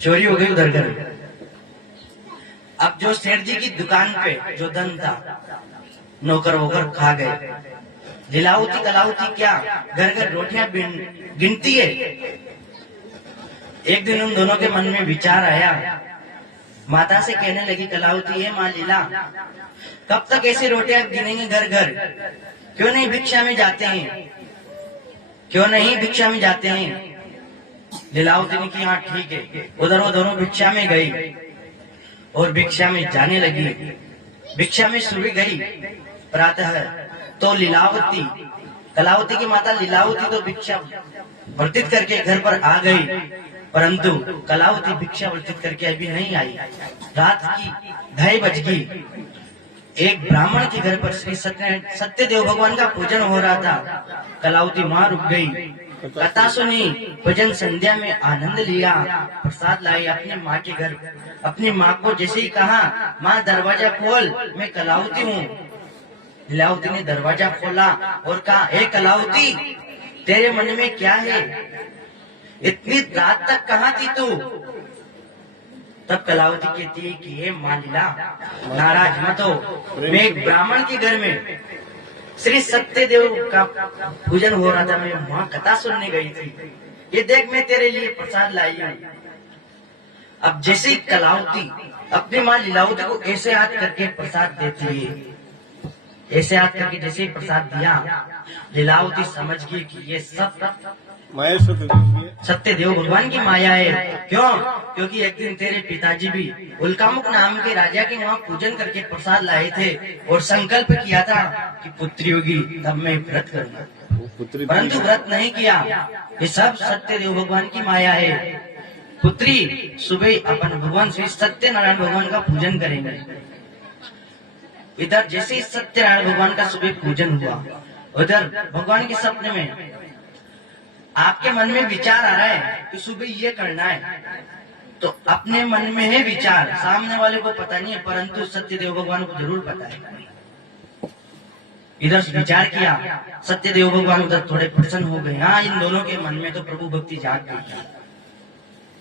चोरी हो गई उधर घर। अब जो सेठ जी की दुकान पे जो धन था नौकर वोकर खा गए। लीलावती कलावती क्या घर घर रोटियां गिनती है। एक दिन उन दोनों के मन में विचार आया। माता से कहने लगी कलावती, ये माँ लीला, कब तक ऐसी रोटियां गिनेंगे घर घर, क्यों नहीं भिक्षा में जाते हैं, क्यों नहीं भिक्षा में जाते हैं। लीलावती ने कहा ठीक है। उधर वो दोनों भिक्षा में गई और भिक्षा में जाने लगी। भिक्षा में सुबह गई प्रातः तो लीलावती कलावती की माता लीलावती तो भिक्षा वर्तित करके घर पर आ गई, परंतु कलावती भिक्षा वर्तित करके अभी नहीं आई। रात की 2:30 बज गई। एक ब्राह्मण के घर पर श्री सत्यदेव भगवान का पूजन हो रहा था। कलावती वहां रुक गई, कथा सुनी, भजन संध्या में आनंद लिया, प्रसाद लाई अपनी माँ के घर। अपनी माँ को जैसे ही कहा, माँ दरवाजा खोल, मैं कलावती हूँ। लीलावती ने दरवाजा खोला और कहा, हे कलावती, तेरे मन में क्या है, इतनी रात तक कहाँ थी तू। तब कलावती कहती है कि हे माँ लीला, नाराज मत हो, मैं एक ब्राह्मण के घर में श्री सत्यदेव का पूजन हो रहा था, मैं वहां कथा सुनने गई थी। ये देख मैं तेरे लिए प्रसाद लाई हूँ। अब जैसे ही कलावती अपनी माँ लीलावती को ऐसे हाथ करके प्रसाद देती है, ऐसे हाथ करके जैसे ही प्रसाद दिया, लीलावती समझ गई कि ये सब माया सत्यदेव भगवान की माया है। क्यों? क्योंकि एक दिन तेरे पिताजी भी उल्कामुख नाम के राजा के वहाँ पूजन करके प्रसाद लाए थे और संकल्प किया था कि पुत्री होगी तब मैं व्रत करूंगा, परंतु व्रत नहीं किया। ये सब सत्यदेव भगवान की माया है। पुत्री सुबह अपन भगवान श्री सत्यनारायण भगवान का पूजन करेंगे। इधर जैसे ही सत्यनारायण भगवान का सुबह पूजन हुआ, उधर भगवान के सपने में आपके मन में विचार आ रहा है कि सुबह ये करना है, तो अपने मन में है विचार, सामने वाले को पता नहीं है, परंतु सत्यदेव भगवान को जरूर पता है। इधर विचार किया, सत्यदेव भगवान उधर थोड़े प्रसन्न हो गए। हाँ, इन दोनों के मन में तो प्रभु भक्ति जाग गई।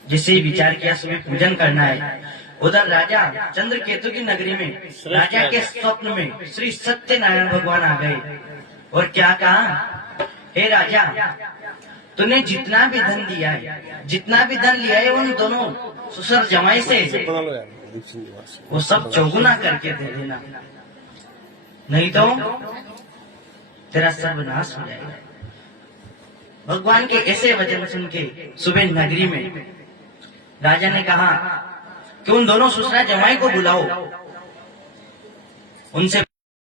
जिससे ही विचार किया सुबह पूजन करना है। उधर राजा चंद्रकेतु की नगरी में राजा के स्वप्न में श्री सत्यनारायण भगवान आ गए और क्या कहा, हे राजा, तूने जितना भी धन दिया है, जितना भी धन लिया है, उन दोनों ससुर जमाई से वो सब चौगुना करके दे देना, नहीं तो तेरा सर्वनाश हो जाएगा। भगवान के ऐसे वचन सुन के सुबह नगरी में राजा ने कहा कि उन दोनों ससुरा जमाई को बुलाओ, उनसे